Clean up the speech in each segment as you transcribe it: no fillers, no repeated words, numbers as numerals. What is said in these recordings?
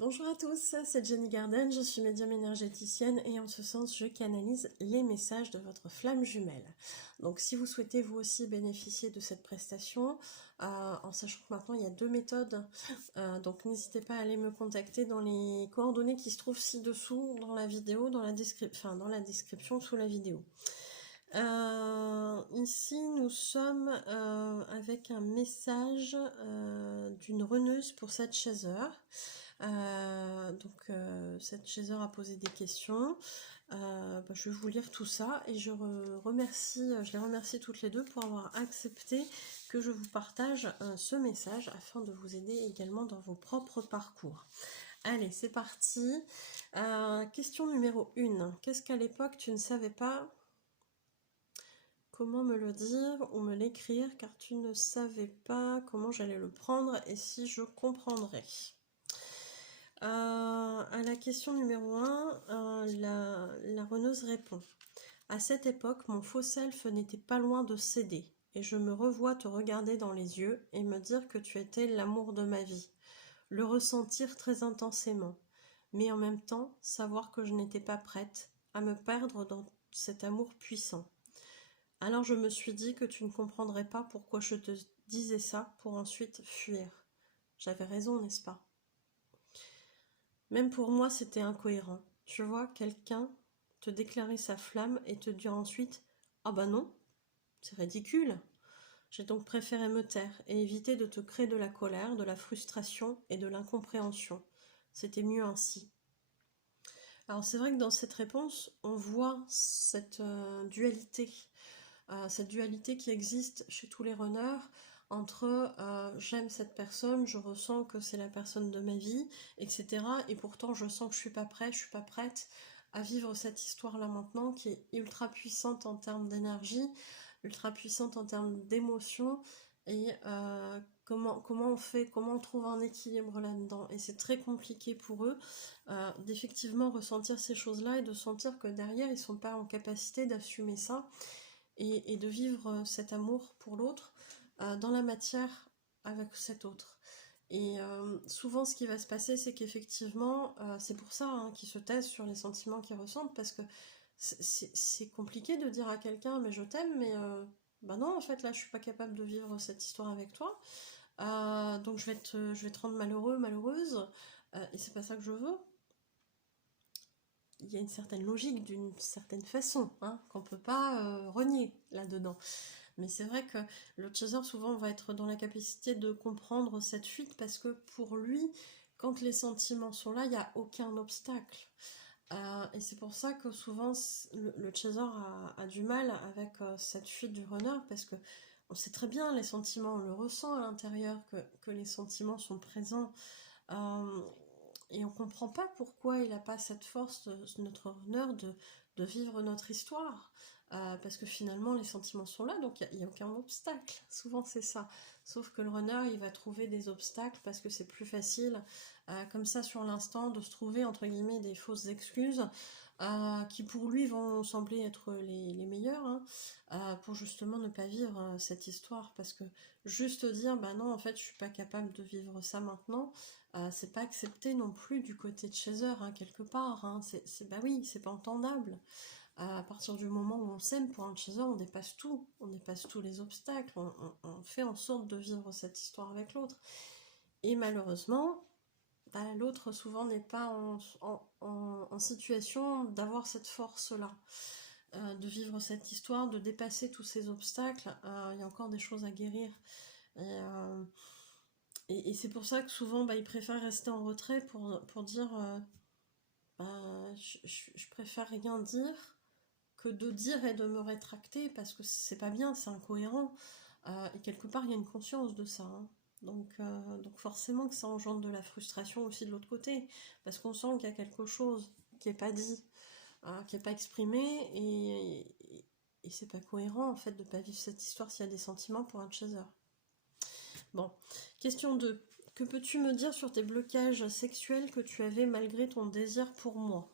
Bonjour à tous, c'est Jenny Garden, je suis médium énergéticienne et en ce sens je canalise les messages de votre flamme jumelle. Donc si vous souhaitez vous aussi bénéficier de cette prestation, en sachant que maintenant il y a deux méthodes, donc n'hésitez pas à aller me contacter dans les coordonnées qui se trouvent ci-dessous dans la vidéo, dans la description sous la vidéo. Ici nous sommes avec un message d'une reneuse pour cette chaiseur. Cette chaiseur a posé des questions. Je vais vous lire tout ça et je les remercie toutes les deux pour avoir accepté que je vous partage ce message afin de vous aider également dans vos propres parcours. Allez, c'est parti. Question numéro 1. Qu'est-ce qu'à l'époque tu ne savais pas? Comment me le dire ou me l'écrire car tu ne savais pas comment j'allais le prendre et si je comprendrais. À la question numéro 1, la reneuse répond. À cette époque, mon faux self n'était pas loin de céder, et je me revois te regarder dans les yeux et me dire que tu étais l'amour de ma vie, le ressentir très intensément, mais en même temps savoir que je n'étais pas prête à me perdre dans cet amour puissant. Alors je me suis dit que tu ne comprendrais pas pourquoi je te disais ça pour ensuite fuir. J'avais raison, n'est-ce pas ? Même pour moi, c'était incohérent. Tu vois, quelqu'un te déclarer sa flamme et te dire ensuite « Ah bah non, c'est ridicule !» J'ai donc préféré me taire et éviter de te créer de la colère, de la frustration et de l'incompréhension. C'était mieux ainsi. Alors c'est vrai que dans cette réponse, on voit cette dualité qui existe chez tous les runners, entre j'aime cette personne, je ressens que c'est la personne de ma vie, etc. Et pourtant je sens que je suis pas prête à vivre cette histoire-là maintenant, qui est ultra puissante en termes d'énergie, ultra puissante en termes d'émotion, et comment on fait, comment on trouve un équilibre là-dedans. Et c'est très compliqué pour eux d'effectivement ressentir ces choses-là et de sentir que derrière ils sont pas en capacité d'assumer ça et de vivre cet amour pour l'autre dans la matière avec cet autre. Et souvent ce qui va se passer, c'est qu'effectivement, c'est pour ça qu'ils se taisent sur les sentiments qu'ils ressentent, parce que c'est compliqué de dire à quelqu'un mais je t'aime, mais bah non, en fait là je suis pas capable de vivre cette histoire avec toi, donc je vais te rendre malheureux, malheureuse, et c'est pas ça que je veux. Il y a une certaine logique d'une certaine façon, qu'on peut pas renier là-dedans. Mais c'est vrai que le chaser souvent va être dans la capacité de comprendre cette fuite, parce que pour lui, quand les sentiments sont là, il n'y a aucun obstacle. Et c'est pour ça que souvent le chaser a du mal avec cette fuite du runner, parce que on sait très bien les sentiments, on le ressent à l'intérieur, que les sentiments sont présents. Et on comprend pas pourquoi il n'a pas cette force, notre runner, de vivre notre histoire. Parce que finalement les sentiments sont là, donc il n'y a aucun obstacle. Souvent c'est ça. Sauf que le runner, il va trouver des obstacles parce que c'est plus facile, comme ça sur l'instant, de se trouver entre guillemets des fausses excuses qui pour lui vont sembler être les meilleures, pour justement ne pas vivre cette histoire. Parce que juste dire bah non, en fait je suis pas capable de vivre ça maintenant, c'est pas accepté non plus du côté de chaser, quelque part. Bah oui, c'est pas entendable. À partir du moment où on s'aime, pour un chaser, on dépasse tous les obstacles, on fait en sorte de vivre cette histoire avec l'autre. Et malheureusement, bah, l'autre souvent n'est pas en situation d'avoir cette force-là, de vivre cette histoire, de dépasser tous ces obstacles. Il y a encore des choses à guérir. Et c'est pour ça que souvent, bah, ils préfèrent rester en retrait pour dire je préfère rien dire que de dire et de me rétracter, parce que c'est pas bien, c'est incohérent. Et quelque part, il y a une conscience de ça. Donc forcément que ça engendre de la frustration aussi de l'autre côté, parce qu'on sent qu'il y a quelque chose qui n'est pas dit, qui n'est pas exprimé, et c'est pas cohérent en fait de pas vivre cette histoire s'il y a des sentiments pour un chaser. Bon, question 2. Que peux-tu me dire sur tes blocages sexuels que tu avais malgré ton désir pour moi ?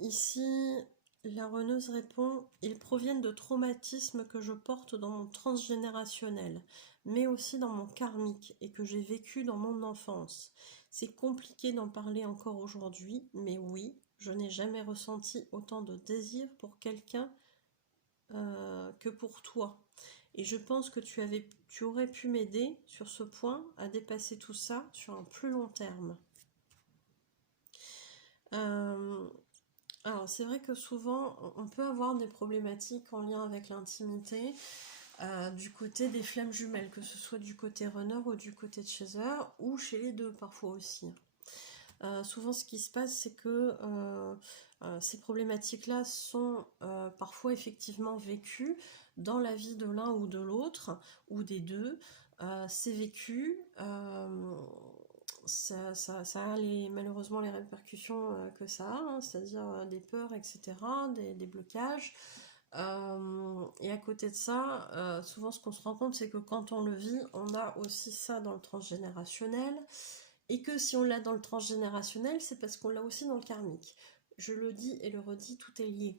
Ici, La reneuse répond, ils proviennent de traumatismes que je porte dans mon transgénérationnel, mais aussi dans mon karmique et que j'ai vécu dans mon enfance. C'est compliqué d'en parler encore aujourd'hui, mais oui, je n'ai jamais ressenti autant de désir pour quelqu'un que pour toi. Et je pense que tu aurais pu m'aider sur ce point à dépasser tout ça sur un plus long terme. Alors c'est vrai que souvent on peut avoir des problématiques en lien avec l'intimité du côté des flammes jumelles, que ce soit du côté runner ou du côté de chaser, ou chez les deux parfois aussi. Souvent ce qui se passe c'est que ces problématiques-là sont parfois effectivement vécues dans la vie de l'un ou de l'autre, ou des deux. C'est vécu, ça a malheureusement les répercussions que ça a, hein, c'est-à-dire des peurs, etc., des blocages. Et à côté de ça, souvent ce qu'on se rend compte, c'est que quand on le vit, on a aussi ça dans le transgénérationnel, et que si on l'a dans le transgénérationnel, c'est parce qu'on l'a aussi dans le karmique. Je le dis et le redis, tout est lié.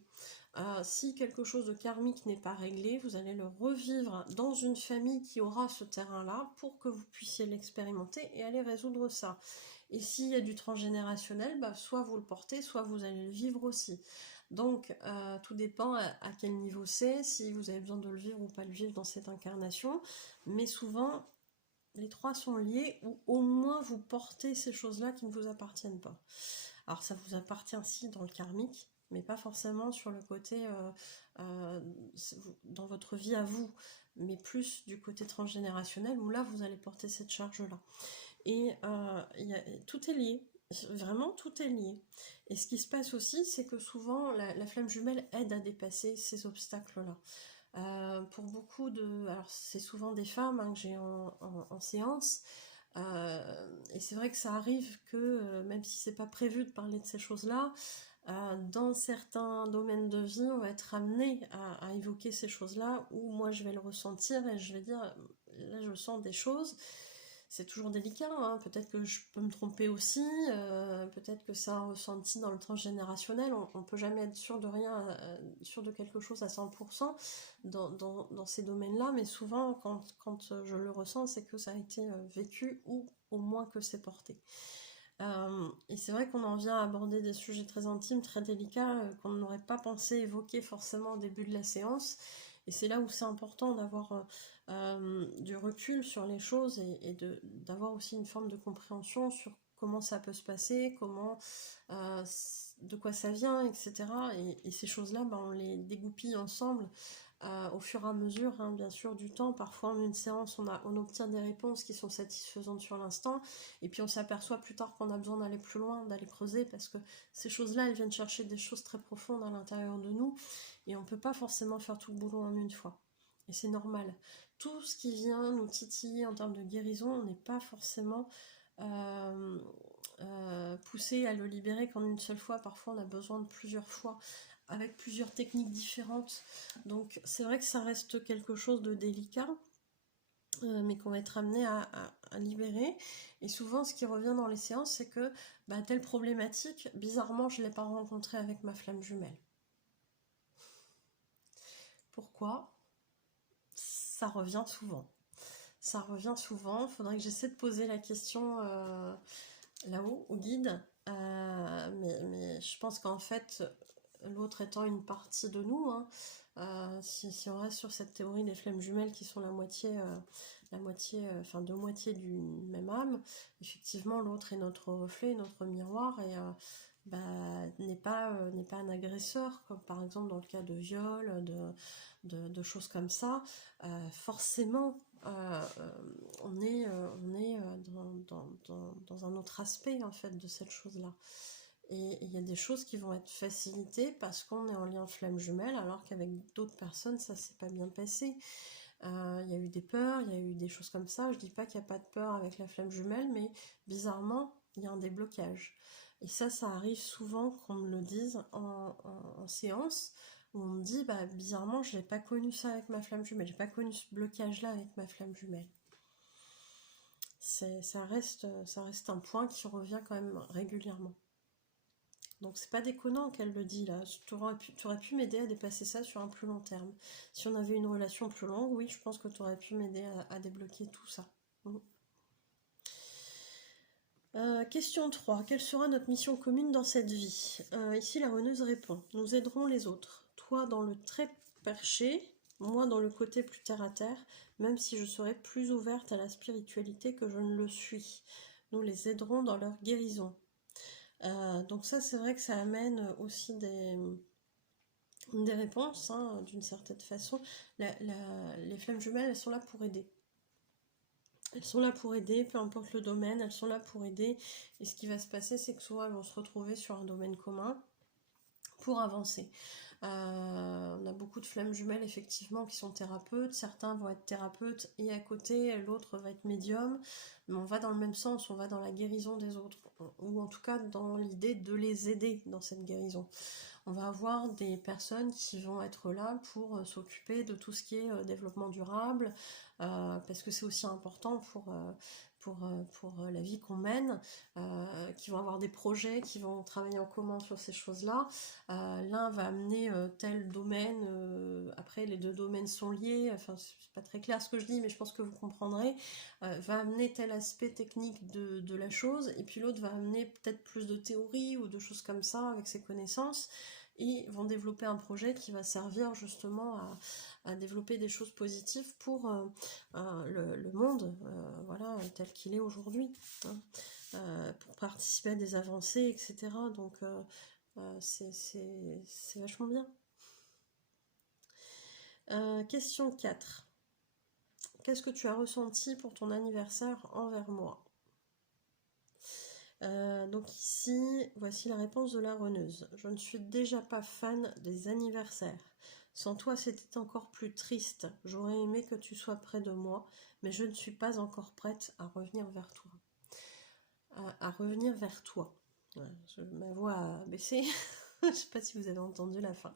Si quelque chose de karmique n'est pas réglé, vous allez le revivre dans une famille qui aura ce terrain-là pour que vous puissiez l'expérimenter et aller résoudre ça. Et s'il y a du transgénérationnel, bah, soit vous le portez, soit vous allez le vivre aussi. Donc, tout dépend à quel niveau c'est, si vous avez besoin de le vivre ou pas le vivre dans cette incarnation. Mais souvent, les trois sont liés, ou au moins vous portez ces choses-là qui ne vous appartiennent pas. Alors, ça vous appartient si dans le karmique, mais pas forcément sur le côté dans votre vie à vous, mais plus du côté transgénérationnel, où là, vous allez porter cette charge-là. Et tout est lié. Vraiment, tout est lié. Et ce qui se passe aussi, c'est que souvent, la flamme jumelle aide à dépasser ces obstacles-là. Pour beaucoup de... Alors, c'est souvent des femmes hein, que j'ai en séance. Et c'est vrai que ça arrive que, même si c'est pas prévu de parler de ces choses-là, dans certains domaines de vie, on va être amené à évoquer ces choses-là, où moi je vais le ressentir et je vais dire, là je sens des choses. C'est toujours délicat, hein. Peut-être que je peux me tromper aussi, peut-être que c'est un ressenti dans le transgénérationnel, on peut jamais être sûr de rien, sûr de quelque chose à 100% dans ces domaines-là, mais souvent quand je le ressens, c'est que ça a été vécu ou au moins que c'est porté. Et c'est vrai qu'on en vient à aborder des sujets très intimes, très délicats, qu'on n'aurait pas pensé évoquer forcément au début de la séance. Et c'est là où c'est important d'avoir du recul sur les choses et d'avoir aussi une forme de compréhension sur comment ça peut se passer, de quoi ça vient, etc. Et ces choses-là, bah, on les dégoupille ensemble au fur et à mesure, hein, bien sûr, du temps. Parfois, en une séance, on obtient des réponses qui sont satisfaisantes sur l'instant, et puis on s'aperçoit plus tard qu'on a besoin d'aller plus loin, d'aller creuser, parce que ces choses-là, elles viennent chercher des choses très profondes à l'intérieur de nous, et on ne peut pas forcément faire tout le boulot en une fois. Et c'est normal. Tout ce qui vient nous titiller en termes de guérison, on n'est pas forcément poussé à le libérer qu'en une seule fois. Parfois, on a besoin de plusieurs fois, avec plusieurs techniques différentes. Donc, c'est vrai que ça reste quelque chose de délicat, mais qu'on va être amené à libérer. Et souvent, ce qui revient dans les séances, c'est que telle problématique, bizarrement, je ne l'ai pas rencontrée avec ma flamme jumelle. Pourquoi ? Ça revient souvent. Ça revient souvent. Il faudrait que j'essaie de poser la question là-haut, au guide. Mais je pense qu'en fait, l'autre étant une partie de nous, hein, si on reste sur cette théorie des flammes jumelles qui sont enfin deux moitiés d'une même âme, effectivement l'autre est notre reflet, notre miroir, et n'est pas un agresseur, comme par exemple dans le cas de viol, de choses comme ça. Forcément on est dans un autre aspect en fait de cette chose-là. Et il y a des choses qui vont être facilitées parce qu'on est en lien flamme jumelle, alors qu'avec d'autres personnes, ça s'est pas bien passé. Il y a eu des peurs, il y a eu des choses comme ça. Je dis pas qu'il n'y a pas de peur avec la flamme jumelle, mais bizarrement, il y a un déblocage. Et ça arrive souvent qu'on me le dise en séance, où on me dit, bizarrement, je n'ai pas connu ça avec ma flamme jumelle, j'ai pas connu ce blocage-là avec ma flamme jumelle. Ça reste un point qui revient quand même régulièrement. Donc c'est pas déconnant qu'elle le dit là. Tu aurais pu m'aider à dépasser ça sur un plus long terme. Si on avait une relation plus longue, oui, je pense que tu aurais pu m'aider à débloquer tout ça. Question 3. Quelle sera notre mission commune dans cette vie? Ici, la reneuse répond. Nous aiderons les autres. Toi dans le très perché, moi dans le côté plus terre à terre, même si je serai plus ouverte à la spiritualité que je ne le suis. Nous les aiderons dans leur guérison. Donc ça, c'est vrai que ça amène aussi des réponses, hein, d'une certaine façon. Les flammes jumelles, elles sont là pour aider. Elles sont là pour aider, peu importe le domaine, elles sont là pour aider. Et ce qui va se passer, c'est que souvent elles vont se retrouver sur un domaine commun pour avancer. On a beaucoup de flammes jumelles effectivement qui sont thérapeutes, certains vont être thérapeutes et à côté l'autre va être médium, mais on va dans le même sens, on va dans la guérison des autres, ou en tout cas dans l'idée de les aider dans cette guérison. On va avoir des personnes qui vont être là pour s'occuper de tout ce qui est développement durable, parce que c'est aussi important pour la vie qu'on mène, qui vont avoir des projets, qui vont travailler en commun sur ces choses-là. L'un va amener tel domaine, après les deux domaines sont liés, enfin c'est pas très clair ce que je dis, mais je pense que vous comprendrez, va amener tel aspect technique de la chose, et puis l'autre va amener peut-être plus de théorie ou de choses comme ça avec ses connaissances, et vont développer un projet qui va servir justement à développer des choses positives pour le monde, voilà, tel qu'il est aujourd'hui, hein, pour participer à des avancées, etc. Donc c'est vachement bien. Question 4. Qu'est-ce que tu as ressenti pour ton anniversaire envers moi? Donc ici, voici la réponse de la reneuse. Je ne suis déjà pas fan des anniversaires. Sans toi, c'était encore plus triste. J'aurais aimé que tu sois près de moi, mais je ne suis pas encore prête à revenir vers toi. À revenir vers toi. Ouais, ma voix a baissé. Je ne sais pas si vous avez entendu la fin.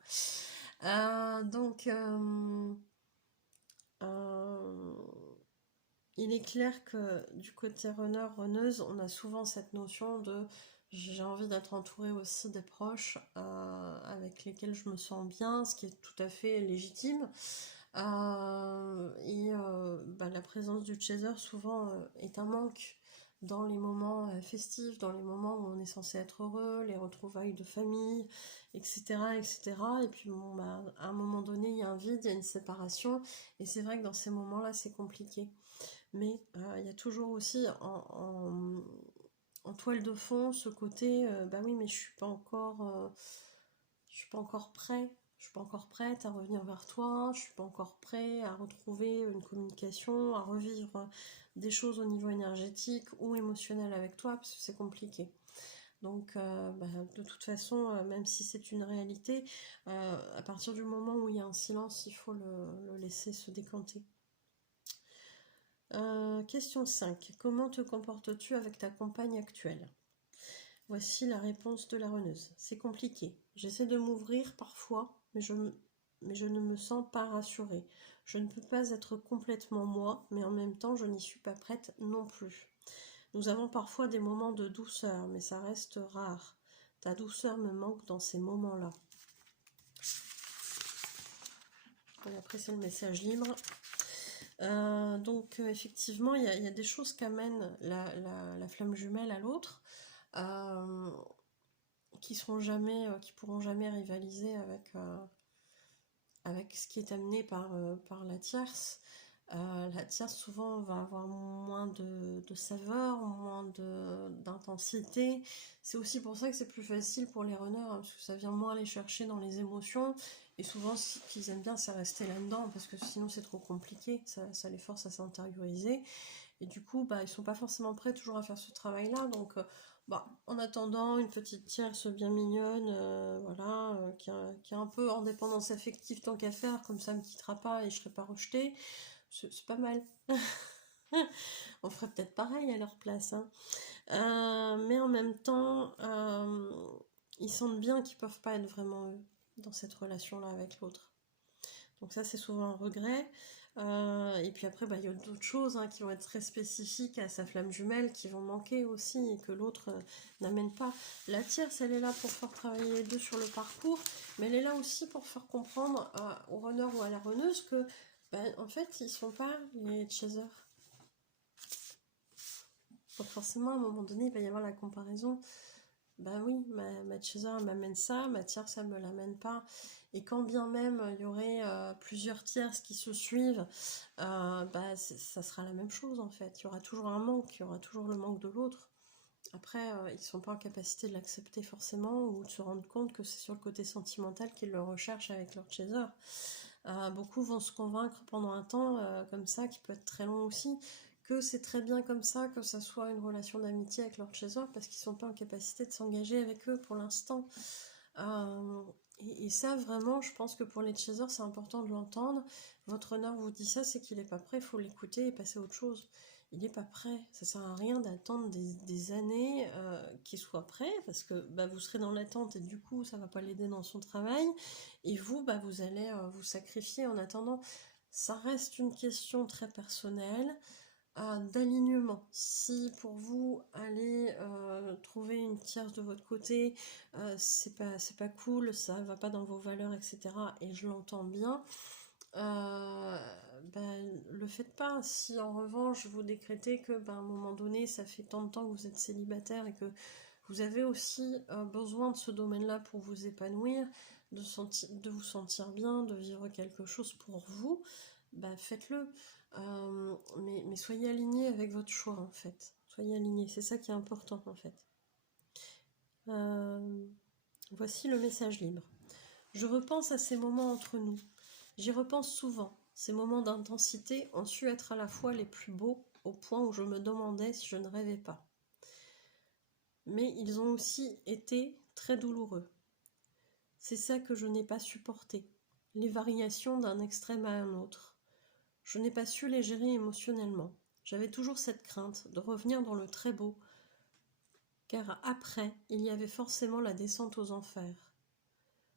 Il est clair que du côté runner, runneuse, on a souvent cette notion de j'ai envie d'être entourée aussi des proches avec lesquels je me sens bien, ce qui est tout à fait légitime. La présence du chaser souvent est un manque dans les moments festifs, dans les moments où on est censé être heureux, les retrouvailles de famille, etc. etc. Et puis à un moment donné, il y a un vide, il y a une séparation, et c'est vrai que dans ces moments-là, c'est compliqué. Mais il y a toujours aussi en toile de fond ce côté, bah oui, mais je suis pas encore prêt. Je suis pas encore prête à revenir vers toi, je suis pas encore prêt à retrouver une communication, à revivre des choses au niveau énergétique ou émotionnel avec toi, parce que c'est compliqué. Donc de toute façon, même si c'est une réalité, à partir du moment où il y a un silence, il faut le laisser se décanter. Question 5. Comment te comportes-tu avec ta compagne actuelle? Voici la réponse de la reneuse. C'est compliqué. J'essaie de m'ouvrir parfois, mais je ne me sens pas rassurée. Je ne peux pas être complètement moi, mais en même temps, je n'y suis pas prête non plus. Nous avons parfois des moments de douceur, mais ça reste rare. Ta douceur me manque dans ces moments-là. Et après, c'est le message libre. Effectivement, il y a des choses qu'amène la flamme jumelle à l'autre, qui pourront jamais rivaliser avec ce qui est amené par la tierce. La tierce souvent va avoir moins de saveur, moins d'intensité. C'est aussi pour ça que c'est plus facile pour les runners, hein, parce que ça vient moins les chercher dans les émotions. Et souvent, ce qu'ils aiment bien, c'est rester là-dedans, parce que sinon c'est trop compliqué, ça les force à s'intérioriser. Et du coup, ils sont pas forcément prêts toujours à faire ce travail-là. Donc, en attendant, une petite tierce bien mignonne, qui est un peu en dépendance affective tant qu'à faire, comme ça ne me quittera pas et je serai pas rejetée, c'est pas mal. On ferait peut-être pareil à leur place, hein. Mais en même temps, ils sentent bien qu'ils peuvent pas être vraiment eux dans cette relation-là avec l'autre. Donc ça, c'est souvent un regret. Et puis après, il y a d'autres choses hein, qui vont être très spécifiques à sa flamme jumelle, qui vont manquer aussi, et que l'autre n'amène pas. La tierce, elle est là pour faire travailler les deux sur le parcours, mais elle est là aussi pour faire comprendre au runner ou à la runneuse que, en fait, ils sont pas les chasers. Donc forcément, à un moment donné, il va y avoir la comparaison. Ben oui, ma chaser m'amène ça, ma tierce, elle me l'amène pas. Et quand bien même il y aurait plusieurs tierces qui se suivent, ça sera la même chose en fait. Il y aura toujours un manque, il y aura toujours le manque de l'autre. Après, ils ne sont pas en capacité de l'accepter forcément ou de se rendre compte que c'est sur le côté sentimental qu'ils le recherchent avec leur chaser. Beaucoup vont se convaincre pendant un temps comme ça, qui peut être très long aussi, que c'est très bien comme ça, que ça soit une relation d'amitié avec leur chaser, parce qu'ils sont pas en capacité de s'engager avec eux pour l'instant. Et ça, vraiment, je pense que pour les chasers, c'est important de l'entendre. Votre honneur vous dit ça, c'est qu'il n'est pas prêt, il faut l'écouter et passer à autre chose. Il n'est pas prêt. Ça sert à rien d'attendre des années qu'il soit prêt, parce que vous serez dans l'attente et du coup, ça va pas l'aider dans son travail. Et vous, vous allez vous sacrifier en attendant. Ça reste une question très personnelle d'alignement. Si pour vous, aller trouver une tierce de votre côté, c'est pas cool, ça va pas dans vos valeurs, etc. Et je l'entends bien. Le faites pas. Si en revanche vous décrétez que à un moment donné ça fait tant de temps que vous êtes célibataire et que vous avez aussi besoin de ce domaine-là pour vous épanouir, de vous sentir bien, de vivre quelque chose pour vous, faites-le. Mais soyez alignés avec votre choix en fait. Soyez alignés, c'est ça qui est important en fait. Voici le message libre. Je repense à ces moments entre nous. J'y repense souvent. Ces moments d'intensité ont su être à la fois les plus beaux, au point où je me demandais si je ne rêvais pas. Mais ils ont aussi été très douloureux. C'est ça que je n'ai pas supporté, les variations d'un extrême à un autre. Je n'ai pas su les gérer émotionnellement. J'avais toujours cette crainte de revenir dans le très beau, car après, il y avait forcément la descente aux enfers.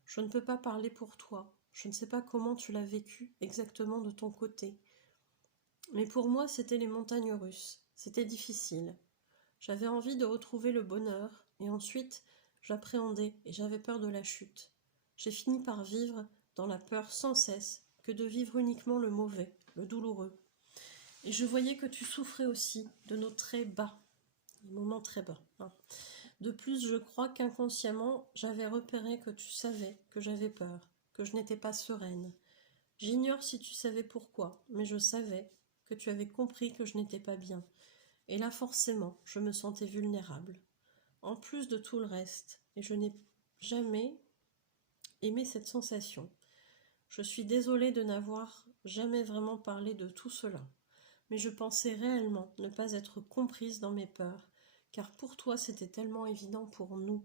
Je ne peux pas parler pour toi, je ne sais pas comment tu l'as vécu exactement de ton côté. Mais pour moi, c'était les montagnes russes, c'était difficile. J'avais envie de retrouver le bonheur, et ensuite, j'appréhendais et j'avais peur de la chute. J'ai fini par vivre dans la peur sans cesse que de vivre uniquement le mauvais, le douloureux. Et je voyais que tu souffrais aussi de nos très bas, les moments très bas. De plus, je crois qu'inconsciemment, j'avais repéré que tu savais que j'avais peur, que je n'étais pas sereine. J'ignore si tu savais pourquoi, mais je savais que tu avais compris que je n'étais pas bien. Et là, forcément, je me sentais vulnérable. En plus de tout le reste, et je n'ai jamais aimé cette sensation. Je suis désolée de n'avoir jamais vraiment parlé de tout cela. Mais je pensais réellement ne pas être comprise dans mes peurs, car pour toi c'était tellement évident pour nous.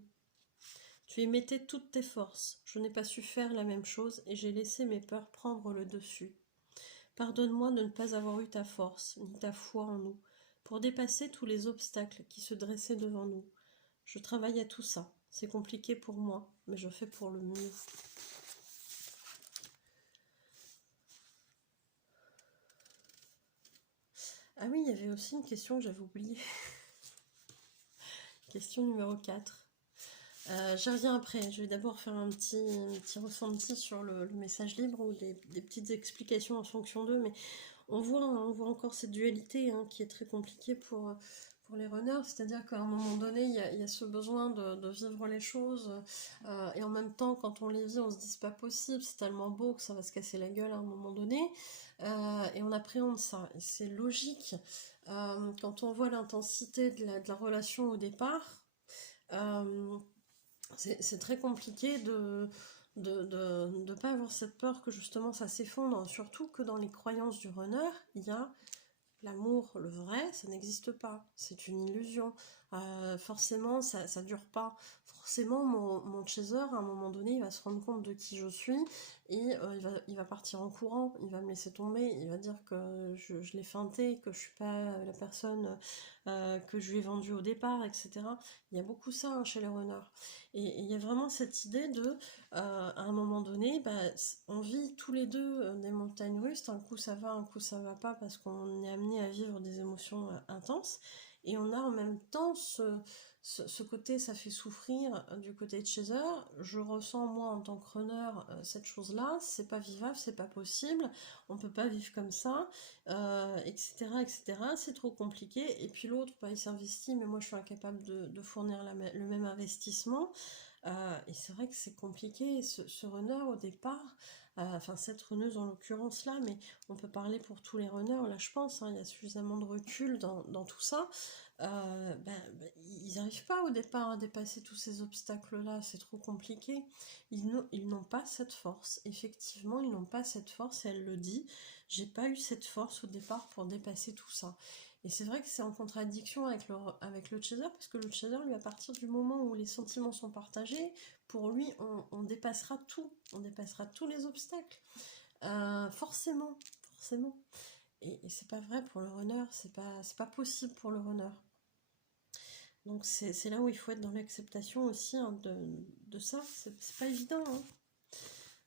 Tu y mettais toutes tes forces, je n'ai pas su faire la même chose et j'ai laissé mes peurs prendre le dessus. Pardonne-moi de ne pas avoir eu ta force, ni ta foi en nous, pour dépasser tous les obstacles qui se dressaient devant nous. Je travaille à tout ça, c'est compliqué pour moi, mais je fais pour le mieux. Ah oui, il y avait aussi une question que j'avais oubliée. Question numéro 4. J'y reviens après. Je vais d'abord faire un petit ressenti sur le message libre ou des petites explications en fonction d'eux. Mais on voit encore cette dualité qui est très compliquée pour les runners. C'est-à-dire qu'à un moment donné, il y a ce besoin de vivre les choses. Et en même temps, quand on les vit, on se dit c'est pas possible, c'est tellement beau que ça va se casser la gueule à un moment donné. Et on appréhende ça. Et c'est logique. Quand on voit l'intensité de la relation au départ, c'est très compliqué de ne pas avoir cette peur que justement ça s'effondre, surtout que dans les croyances du runner, il y a l'amour, le vrai, ça n'existe pas, c'est une illusion. Forcément, ça dure pas. Forcément, mon chaser, à un moment donné, il va se rendre compte de qui je suis et il va partir en courant, il va me laisser tomber, il va dire que je l'ai feinté, que je suis pas la personne que je lui ai vendue au départ, etc. Il y a beaucoup ça hein, chez les runners. Et il y a vraiment cette idée de, à un moment donné, bah, on vit tous les deux des montagnes russes, un coup ça va, un coup ça va pas, parce qu'on est amené à vivre des émotions intenses. Et on a en même temps ce côté, ça fait souffrir du côté de Chaser. Je ressens moi en tant que runner cette chose-là, c'est pas vivable, c'est pas possible, on peut pas vivre comme ça, etc., etc. C'est trop compliqué. Et puis l'autre, bah, il s'investit, mais moi je suis incapable de fournir le même investissement. Et c'est vrai que c'est compliqué. Ce runner au départ, enfin cette runneuse en l'occurrence là, mais on peut parler pour tous les runners là, je pense. Hein, il y a suffisamment de recul dans tout ça. Ils n'arrivent pas au départ à dépasser tous ces obstacles-là, c'est trop compliqué. Ils n'ont pas cette force. Effectivement, ils n'ont pas cette force, et elle le dit. J'ai pas eu cette force au départ pour dépasser tout ça. Et c'est vrai que c'est en contradiction avec le chaser, parce que le chaser, lui, à partir du moment où les sentiments sont partagés, pour lui, on dépassera tout. On dépassera tous les obstacles. Forcément, forcément. Et c'est pas vrai pour le runner, c'est pas possible pour le runner. Donc c'est là où il faut être dans l'acceptation aussi hein, de ça, c'est pas évident. Hein.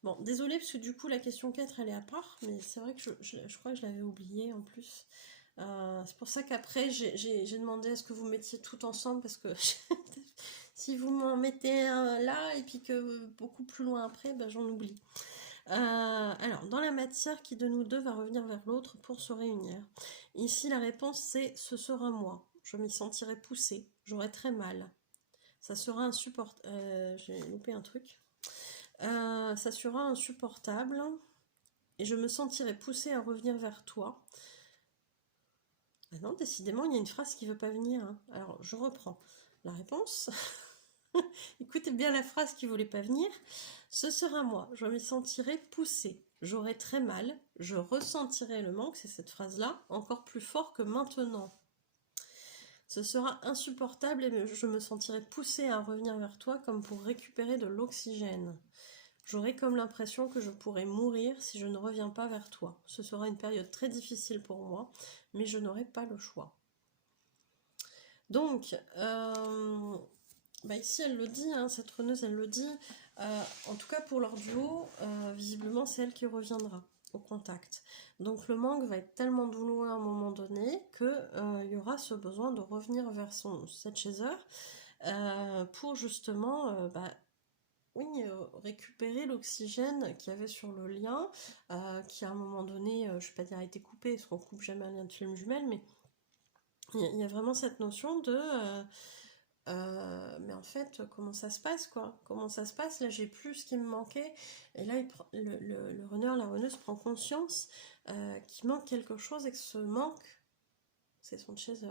Bon, désolé parce que du coup la question 4 elle est à part, mais c'est vrai que je crois que je l'avais oubliée en plus. C'est pour ça qu'après j'ai demandé à ce que vous mettiez tout ensemble, parce que si vous m'en mettez un là et puis que beaucoup plus loin après, ben, j'en oublie. Alors, dans la matière, qui de nous deux va revenir vers l'autre pour se réunir? Ici, la réponse c'est ce sera moi. Je m'y sentirai poussée, j'aurai très mal. Ça sera insupportable. J'ai loupé un truc. Ça sera insupportable et je me sentirai poussée à revenir vers toi. Ah non, décidément, il y a une phrase qui ne veut pas venir. Hein. Alors, je reprends. La réponse. Écoutez bien la phrase qui ne voulait pas venir. Ce sera moi. Je m'y sentirai poussée. J'aurai très mal. Je ressentirai le manque, c'est cette phrase-là, encore plus fort que maintenant. Ce sera insupportable et je me sentirai poussée à revenir vers toi comme pour récupérer de l'oxygène. J'aurai comme l'impression que je pourrais mourir si je ne reviens pas vers toi. Ce sera une période très difficile pour moi, mais je n'aurai pas le choix. Donc, ici elle le dit, hein, cette runneuse elle le dit, en tout cas pour leur duo, visiblement c'est elle qui reviendra au contact. Donc le manque va être tellement douloureux à un moment donné qu'il y aura ce besoin de revenir vers cette chaser pour justement récupérer l'oxygène qu'il y avait sur le lien, qui à un moment donné, je ne vais pas dire a été coupé, parce qu'on coupe jamais un lien de film jumelle, mais il y a vraiment cette notion de mais en fait comment ça se passe quoi, comment ça se passe, là j'ai plus ce qui me manquait, et là le runner, la runneuse prend conscience qu'il manque quelque chose, et que ce manque c'est son chaser.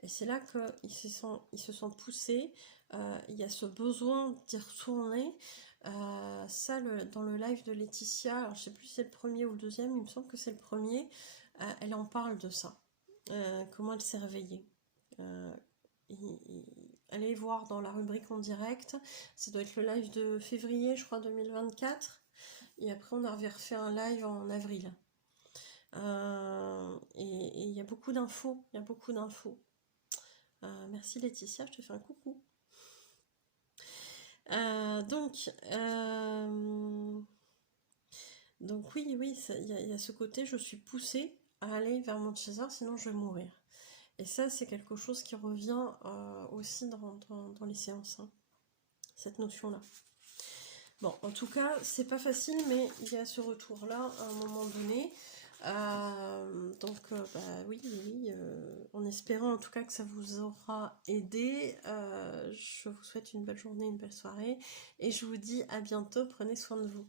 Et c'est là qu'il se sent poussé, il y a ce besoin d'y retourner. Ça, dans le live de Laetitia, alors je sais plus si c'est le premier ou le deuxième, il me semble que c'est le premier, elle en parle de ça, comment elle s'est réveillée. Allez voir dans la rubrique en direct, ça doit être le live de février, je crois, 2024, et après on a refait un live en avril. Et il y a beaucoup d'infos, merci Laetitia, je te fais un coucou. Donc oui, il y a ce côté, je suis poussée à aller vers mon chaser, sinon je vais mourir. Et ça, c'est quelque chose qui revient aussi dans les séances, hein, cette notion-là. Bon, en tout cas, c'est pas facile, mais il y a ce retour-là à un moment donné. Oui, en espérant en tout cas que ça vous aura aidé, je vous souhaite une belle journée, une belle soirée, et je vous dis à bientôt, prenez soin de vous.